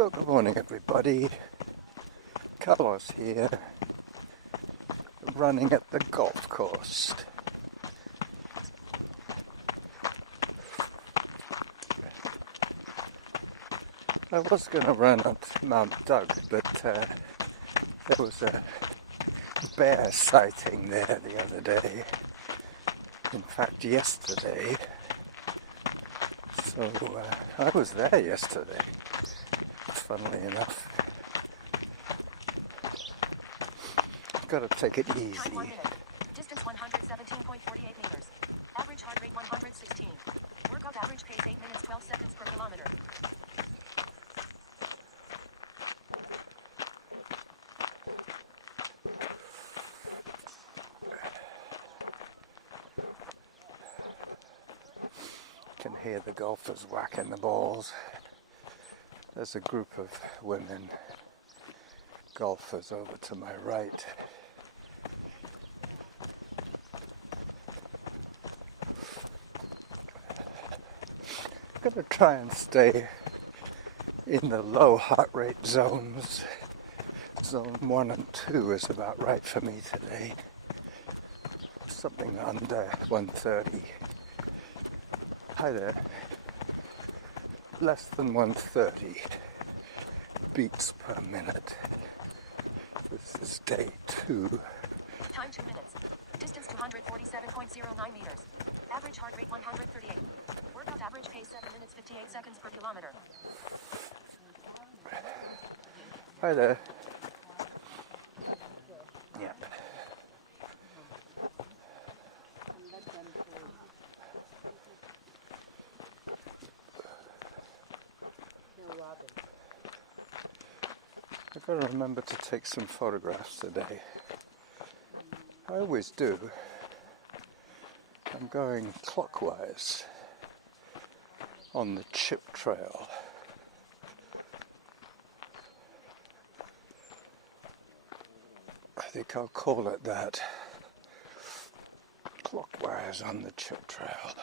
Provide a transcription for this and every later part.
So good morning everybody, Carlos here, running at the golf course. I was going to run at Mount Doug, but there was a bear sighting there the other day, in fact yesterday, so I was there yesterday. Funnily enough, got to take it easy. Time 1 minute. Distance 117.48 meters. Average heart rate 116. Workout average pace 8 minutes 12 seconds per kilometer. Can hear the golfers whacking the balls. There's a group of women golfers over to my right. I'm going to try and stay in the low heart rate zones. Zone 1 and 2 is about right for me today. Something under 130. Hi there. Less than 130 beats per minute. This is day 2. Time 2 minutes. Distance 247.09 meters. Average heart rate 138. Workout average pace 7 minutes 58 seconds per kilometer. Hi there. Yeah. I've got to remember to take some photographs today. I always do. I'm going clockwise on the chip trail. I think I'll call it that. Clockwise on the chip trail.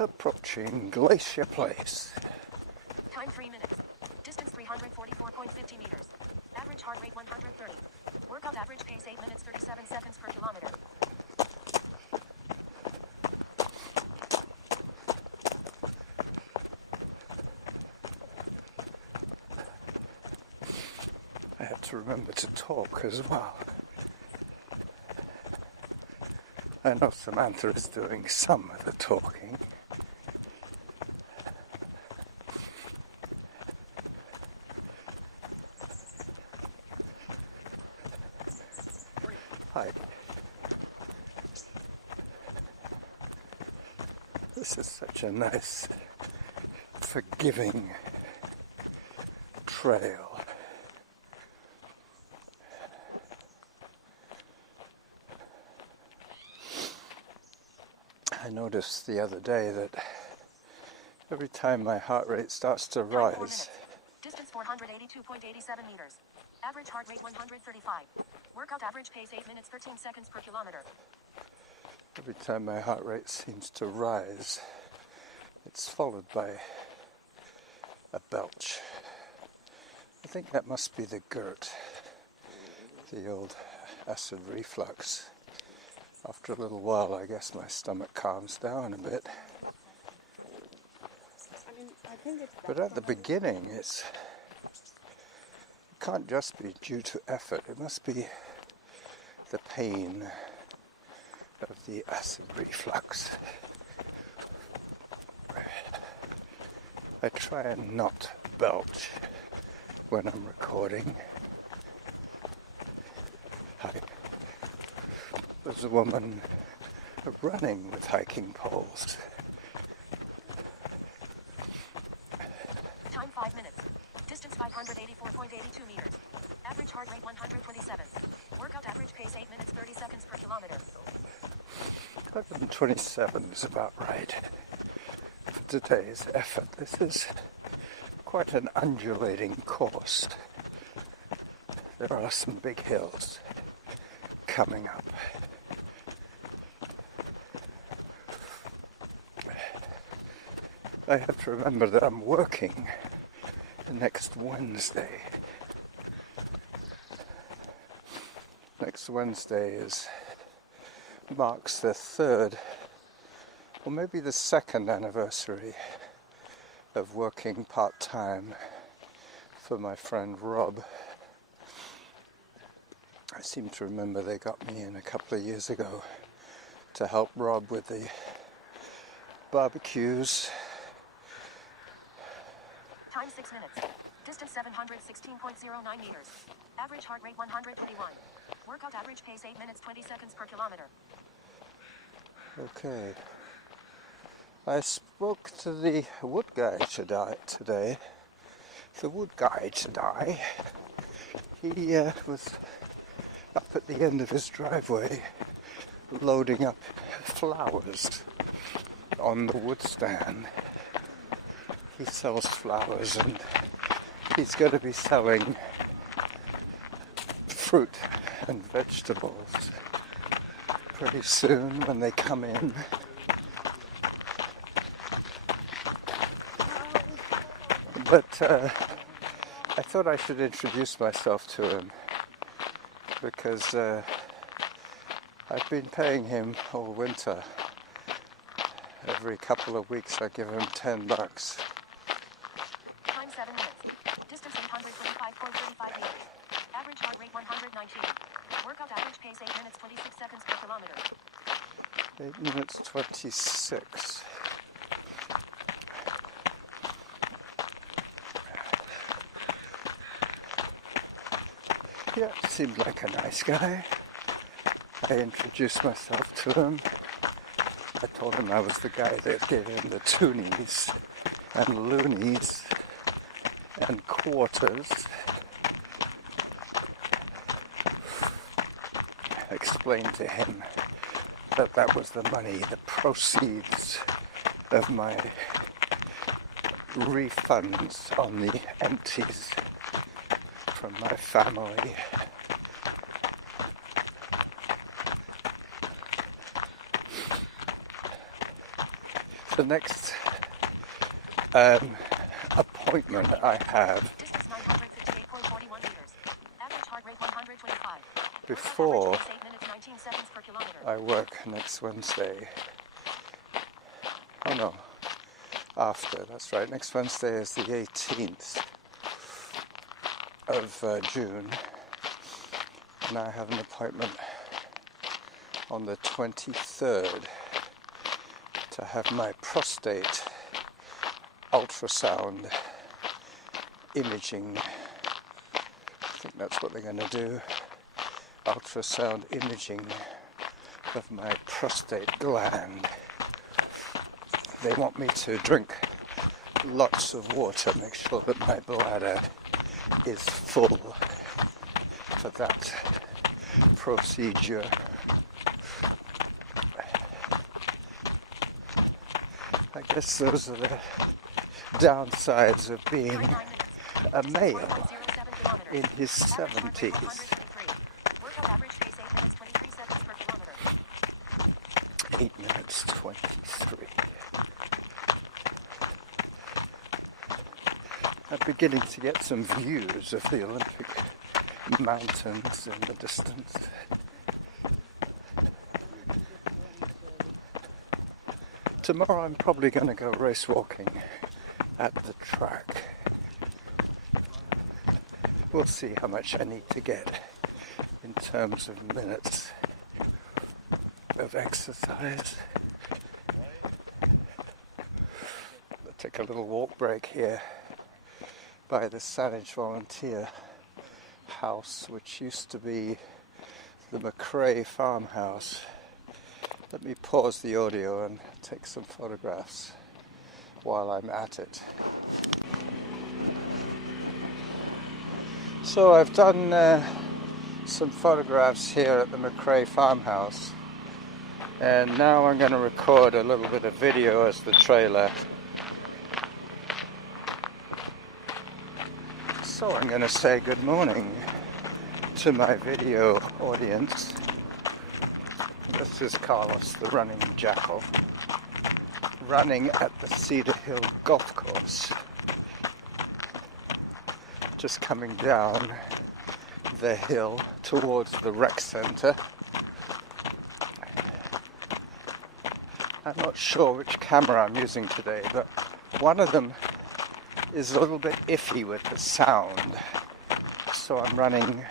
Approaching Glacier Place. Time 3 minutes. Distance 344.50 meters. Average heart rate 130. Workout average pace 8 minutes 37 seconds per kilometer. I have to remember to talk as well. I know Samantha is doing some of the talking. Hi. This is such a nice, forgiving trail. I noticed the other day that every time my heart rate starts to rise, Distance 482.87 meters. Average heart rate 135. Workout average pace 8 minutes 13 seconds per kilometer. every time my heart rate seems to rise, it's followed by a belch. I think that must be the GERT, the old acid reflux. After a little while, I guess my stomach calms down a bit. But at the beginning, it can't just be due to effort. It must be the pain of the acid reflux. I try and not belch when I'm recording. Hi. There's a woman running with hiking poles. Time 5 minutes. Distance 584.82 meters. Average heart rate 127. Workout average pace 8 minutes 30 seconds per kilometer. 127 is about right for today's effort. This is quite an undulating course. There are some big hills coming up. I have to remember that I'm working next Wednesday. Next Wednesday marks the 3rd, or maybe the 2nd anniversary of working part-time for my friend Rob. I seem to remember they got me in a couple of years ago to help Rob with the barbecues. Time 6 minutes. Distance 716.09 meters. Average heart rate 121. Workout average pace 8 minutes 20 seconds per kilometer. Okay. I spoke to the wood guy today. The wood guy today. He was up at the end of his driveway loading up flowers on the wood stand. He sells flowers and he's going to be selling fruit and vegetables pretty soon when they come in. But I thought I should introduce myself to him because I've been paying him all winter. Every couple of weeks I give him $10. Time 7 minutes. Distance 825.35 meters. Average heart rate 119. Workout average pace 8 minutes 26 seconds per kilometer. 8 minutes 26. Yeah, seemed like a nice guy. I introduced myself to him. I told him I was the guy that gave him the toonies and loonies and quarters. I explained to him that that was the money, the proceeds of my refunds on the empties from my family. The next appointment I have Distance 958.41 meters. Average heart rate 125. before Pace 8 minutes 19 seconds per kilometer. I work next Wednesday. Oh no, after, that's right. Next Wednesday is the 18th of June, and I have an appointment on the 23rd to have my prostate ultrasound imaging. I think that's what they're going to do. Ultrasound imaging of my prostate gland. They want me to drink lots of water, make sure that my bladder is full for that procedure. I guess those are the downsides of being a male in his 70s. Workout average pace 8 minutes 23 seconds per kilometer. 8 minutes 23. I'm beginning to get some views of the Olympic mountains in the distance. Tomorrow I'm probably going to go race walking at the track. We'll see how much I need to get in terms of minutes of exercise. I'll take a little walk break here by the Saanich Volunteer House, which used to be the McRae farmhouse. Let me pause the audio and take some photographs while I'm at it. So I've done some photographs here at the McRae farmhouse, and now I'm going to record a little bit of video as the trailer. So I'm going to say good morning to my video audience. This is Carlos, the running Jackal, running at the Cedar Hill Golf Course. Just coming down the hill towards the rec centre. I'm not sure which camera I'm using today, but one of them is a little bit iffy with the sound, so I'm running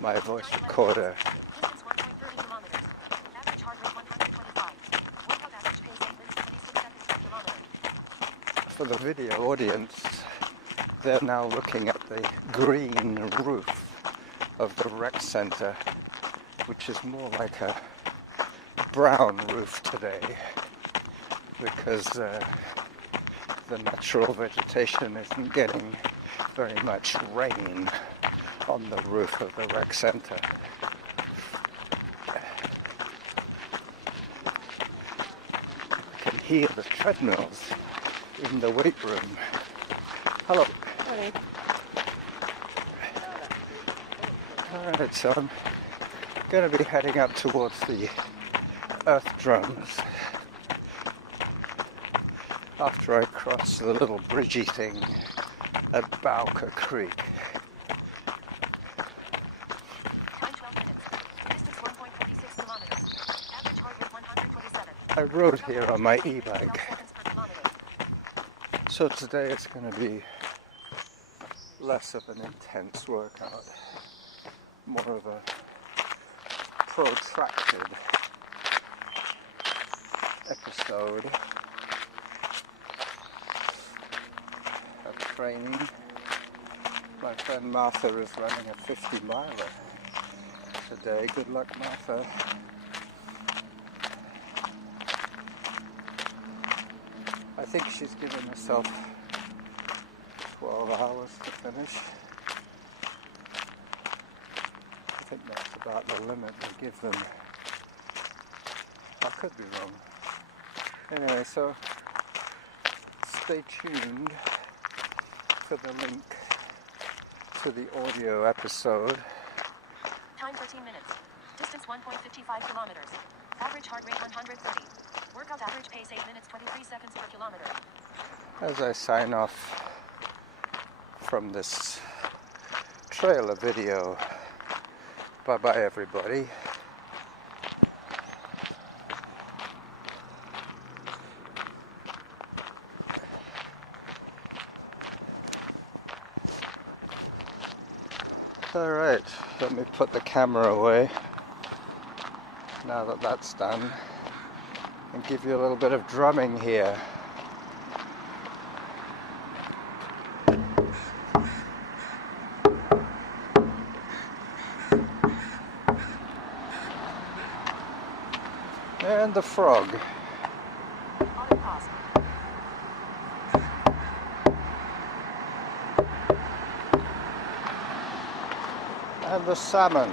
my voice recorder. Distance 1.30 kilometers. Average heart rate 125. Workout average pace 8 minutes 26 seconds per kilometer. For the video audience, they're now looking at the green roof of the rec centre, which is more like a brown roof today, because the natural vegetation isn't getting very much rain on the roof of the rec centre. I can hear the treadmills in the weight room. Hello. Morning. Alright, so I'm going to be heading up towards the earth drums after I cross the little bridgey thing at Bowker Creek. Time 12 minutes. Distance 1.46 kilometers. Average heart rate 127. I rode here on my eBike, 12 seconds per kilometer. so today it's going to be less of an intense workout, more of a protracted episode of training. My friend Martha is running a 50 miler today. Good luck, Martha. I think she's given herself 12 hours to finish. I think that's about the limit they give them. I could be wrong. Anyway, so stay tuned for the link to the audio episode. Time 13 minutes. Distance 1.55 kilometers. Average heart rate 130. Workout average pace 8 minutes 23 seconds per kilometer. As I sign off from this trailer video, bye-bye everybody. Alright, let me put the camera away now that that's done and give you a little bit of drumming here. And the frog. Auto pause. And the salmon.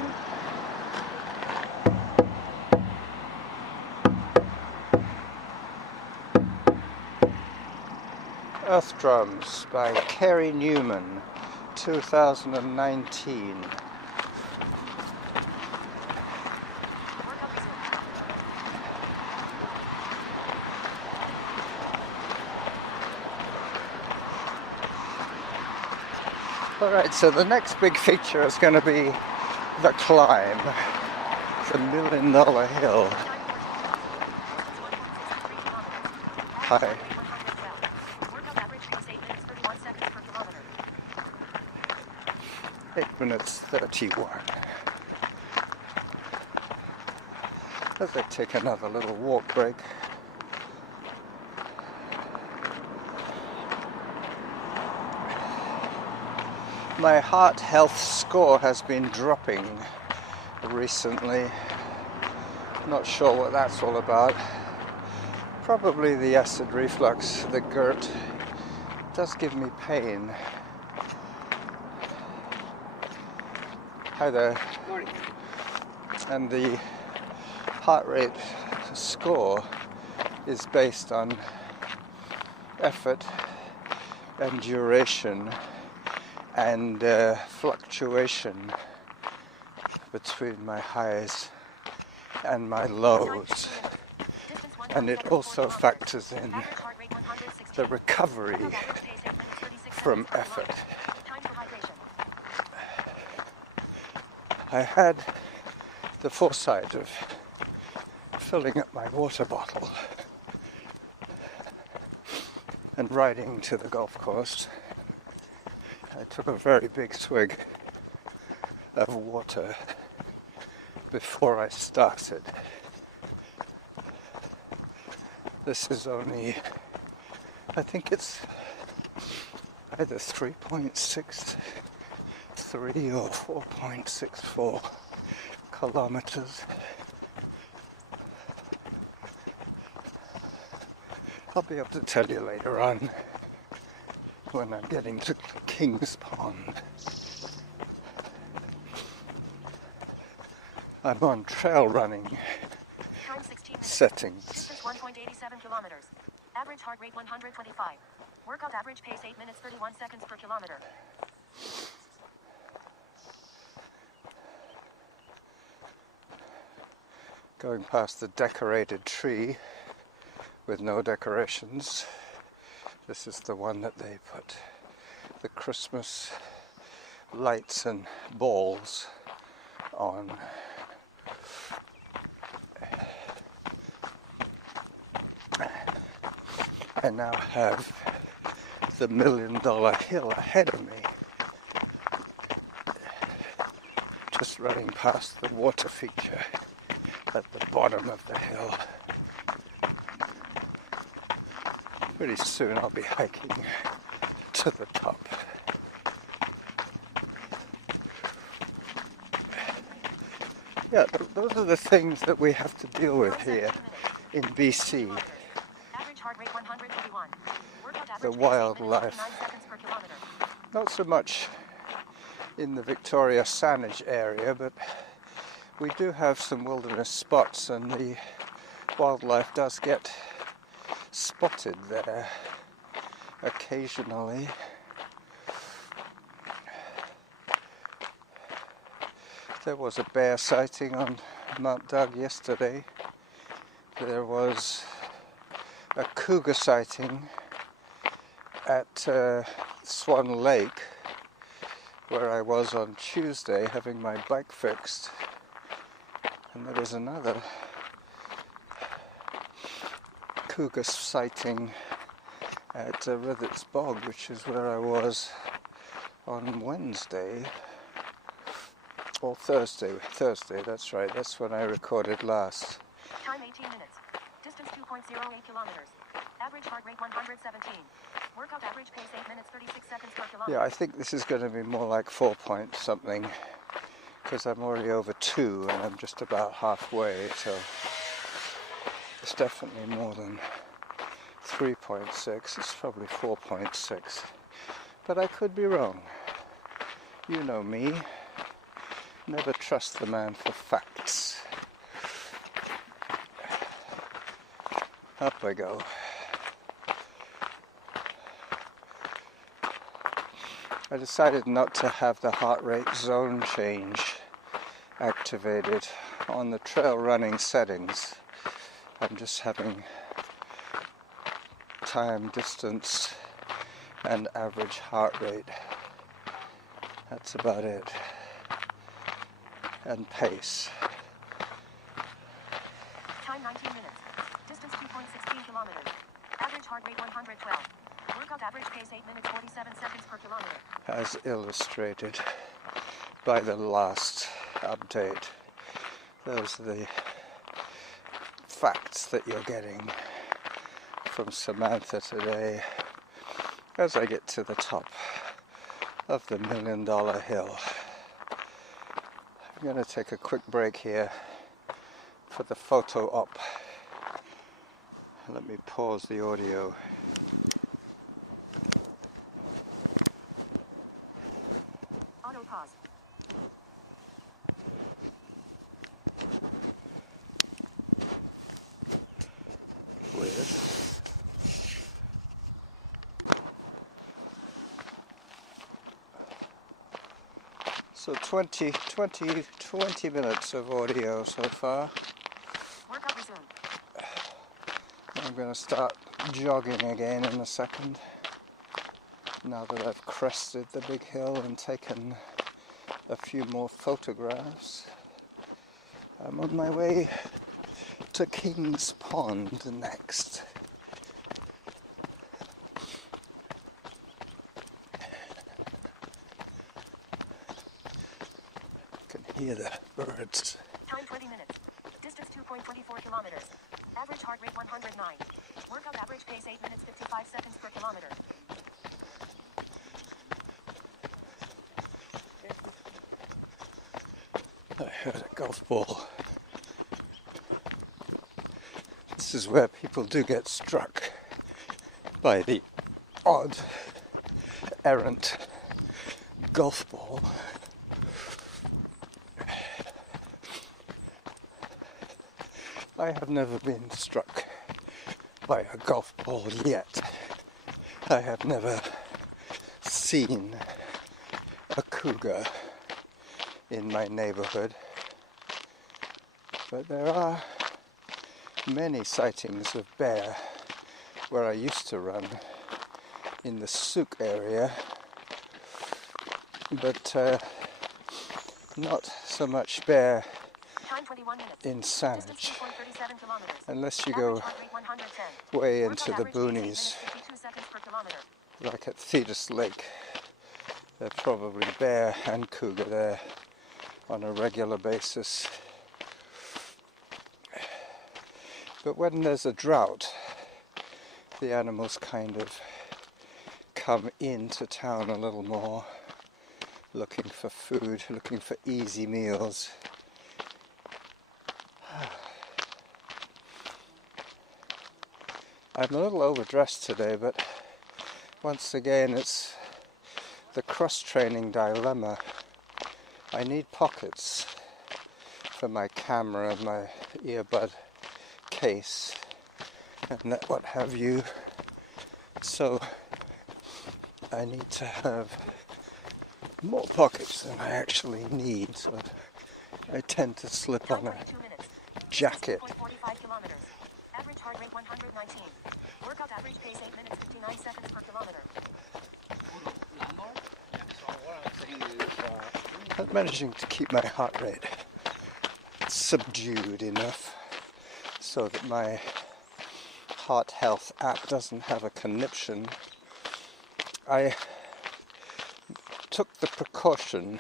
Earth Drums by Kerry Newman, 2019. Workout resumed. Alright, so the next big feature is going to be the climb. It's $1 million hill. Hi. 8 minutes 31. As I take another little walk break. My heart health score has been dropping recently. Not sure what that's all about. Probably the acid reflux, the GERT. Does give me pain. Hi there. Morning. And the heart rate score is based on effort and duration and fluctuation between my highs and my lows. Distance 1.46 And it also factors in the recovery from effort. I had the foresight of filling up my water bottle and riding to the golf course. I took a very big swig of water before I started. This is only, I think it's either 3.63 or 4.64 kilometers. I'll be able to tell you later on when I'm getting to King's Pond. I'm on trail running settings. Distance 1.87 kilometers. Average heart rate 125. Workout average pace 8 minutes 31 seconds per kilometer. Going past the decorated tree with no decorations. This is the one that they put the Christmas lights and balls on. I now have the $1 million hill ahead of me. Just running past the water feature at the bottom of the hill. Pretty soon I'll be hiking to the top. Yeah, those are the things that we have to deal with here in BC. The wildlife. Not so much in the Victoria Saanich area, but we do have some wilderness spots, and the wildlife does get spotted there occasionally. There was a bear sighting on Mount Doug yesterday. There was a cougar sighting at Swan Lake, where I was on Tuesday having my bike fixed. And there was another cougar sighting at Rithit's Bog, which is where I was on Wednesday. Or Thursday, that's right, that's when I recorded last. Time 18 minutes. Distance 2.08 kilometers. Average heart rate 117. Workout average pace 8 minutes 36 seconds per kilometer. Yeah, I think this is going to be more like 4 point something, because I'm already over 2 and I'm just about halfway, so it's definitely more than 3.6, it's probably 4.6. But I could be wrong. You know me. Never trust the man for facts. Up I go. I decided not to have the heart rate zone change activated on the trail running settings. I'm just having time, distance, and average heart rate. That's about it. And pace. Time 19 minutes. Distance 2.16 kilometers. Average heart rate 112. Workout average pace 8 minutes 47 seconds per kilometer. As illustrated by the last update. Those are the facts that you're getting from Samantha today as I get to the top of the $1 million hill. I'm going to take a quick break here for the photo op. Let me pause the audio. Auto pause. Weird. So 20 minutes of audio so far. Workout resumed. I'm going to start jogging again in a second, now that I've crested the big hill and taken a few more photographs. I'm on my way to King's Pond next. I can hear the birds. Time 20 minutes. Distance 2.24 kilometers. Average heart rate 109. Workout average pace 8 minutes 55 seconds per kilometer. I heard a golf ball. This is where people do get struck by the odd, errant golf ball. I have never been struck by a golf ball yet. I have never seen a cougar in my neighborhood, but there are many sightings of bear where I used to run in the Souk area, but not so much bear Time 21 minutes. in Distance Sandwich, 2.37 kilometers. unless you Average go heart rate 110. way Workout into the average pace 8 boonies, minutes 52 seconds per kilometer. like at Thetis Lake. There are probably bear and cougar there on a regular basis. But when there's a drought, the animals kind of come into town a little more, looking for food, looking for easy meals. I'm a little overdressed today, but once again it's the cross-training dilemma. I need pockets for my camera, my earbud case, and what have you. So I need to have more pockets than I actually need. So I tend to slip on a jacket. 2.45 kilometers. Average heart rate 119. Workout average pace 8 minutes 59 seconds per kilometer. I'm managing to keep my heart rate subdued enough so that my heart health app doesn't have a conniption. I took the precaution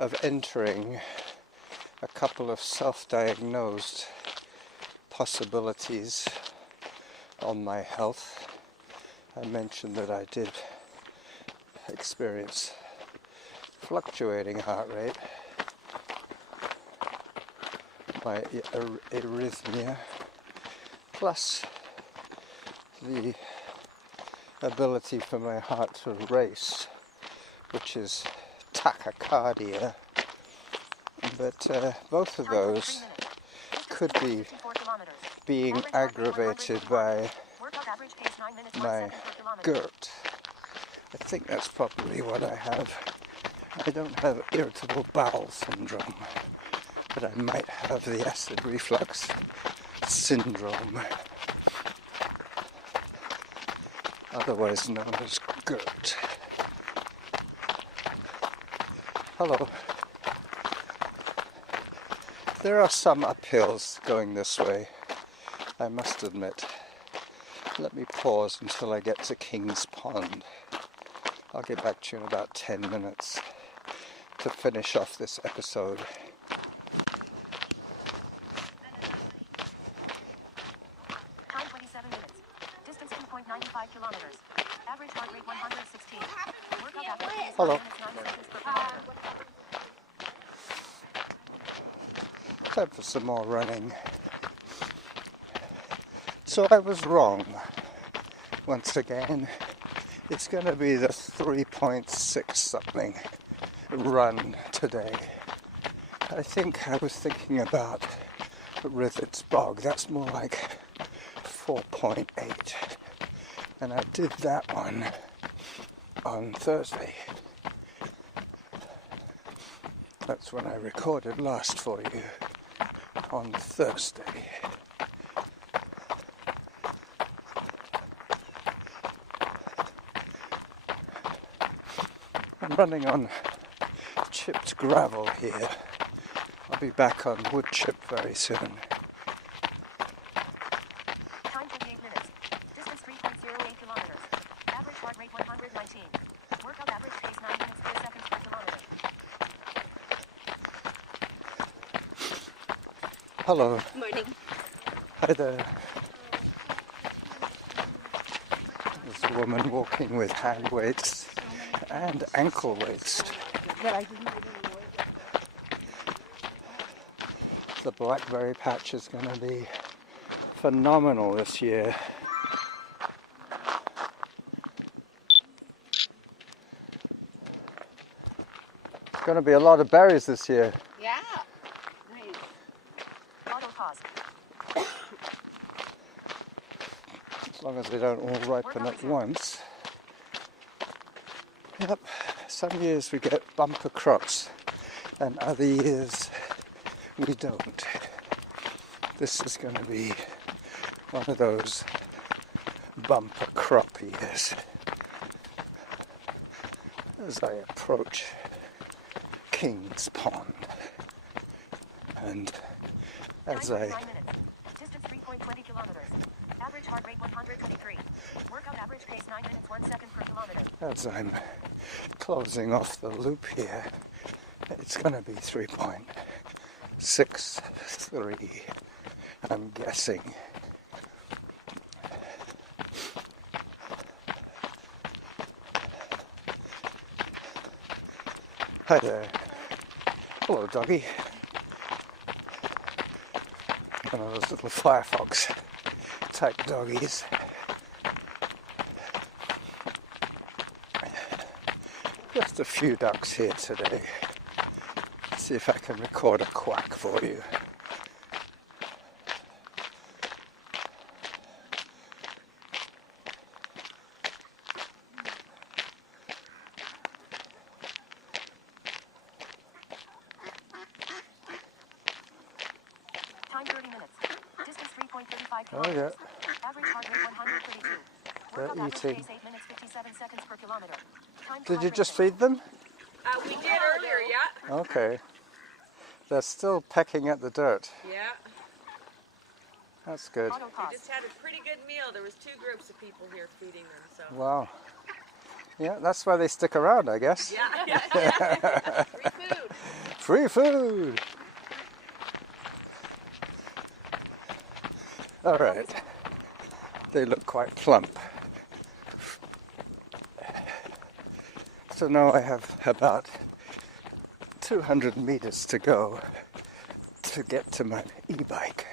of entering a couple of self-diagnosed possibilities on my health. I mentioned that I did experience fluctuating heart rate, my arrhythmia, plus the ability for my heart to race, which is tachycardia. But both of those could be being aggravated by my GERT. I think that's probably what I have. I don't have irritable bowel syndrome, but I might have the acid reflux syndrome, otherwise known as GERT. Hello. There are some uphills going this way, I must admit. Let me pause until I get to King's Pond. I'll get back to you in about 10 minutes to finish off this episode. Time 27 minutes. Distance 2.95 kilometers. Average heart rate 116. Workout average pace 9 Hello. minutes 9 seconds per kilometer. Time for some more running. So I was wrong. Once again, it's going to be the 3.6 something run today. I think I was thinking about Rivet's Bog. That's more like 4.8. And I did that one on Thursday. That's when I recorded last for you, on Thursday. I'm running on chipped gravel here. I'll be back on wood chip very soon. Time 58 minutes. Distance 3.08 kilometers. Average heart rate 119. Workout average pace 9 minutes 4 seconds per kilometer. Hello. Morning. Hi there. There's a woman walking with hand weights and ankle weights. The blackberry patch is going to be phenomenal this year. It's going to be a lot of berries this year. Yeah. Nice. Auto pause. As long as they don't all ripen at once. Yep, some years we get bumper crops and other years we don't. This is going to be one of those bumper crop years. As I approach King's Pond and as Time I 39 minutes. Distance 3.20 kilometers. Average heart rate 123. Workout average pace 9 minutes 1 second per kilometer. as I'm closing off the loop here, it's going to be 3.63, I'm guessing. Hi there. Hello, doggy. One of those little Firefox type doggies. Just a few ducks here today. See if I can record a quack for you. Time 30 minutes. Distance 3.35 Oh kilometers. yeah, Average heart rate 132. they're Workout average eating. pace 8 minutes 57 seconds per kilometer. Time Did you 12 just minutes. feed them? We did earlier, yeah. Okay. They're still pecking at the dirt. Yeah. That's good. Auto We pause. just had a pretty good meal. There was 2 groups of people here feeding them, so. Wow. Yeah, that's why they stick around, I guess. Yeah. Free food. Free food! All right. They look quite plump. So now I have about 200 meters to go to get to my e-bike.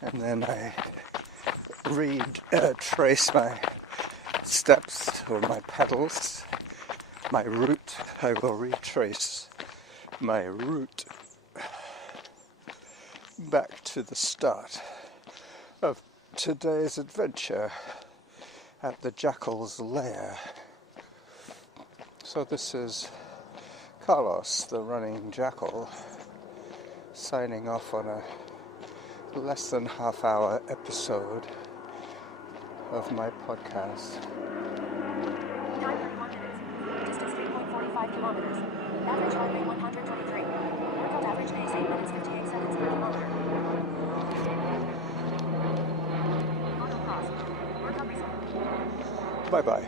And then I trace my steps or my pedals, my route. I will retrace my route back to the start of today's adventure at the Jackal's lair. So this is Carlos, the running Jackal, signing off on a less than half-hour episode of my podcast. Time 31 minutes. Distance 3.45 kilometers. Average heart rate 123. Workout average pace 8 minutes 58 seconds per kilometer. Auto pause. Workout resumed. Bye-bye.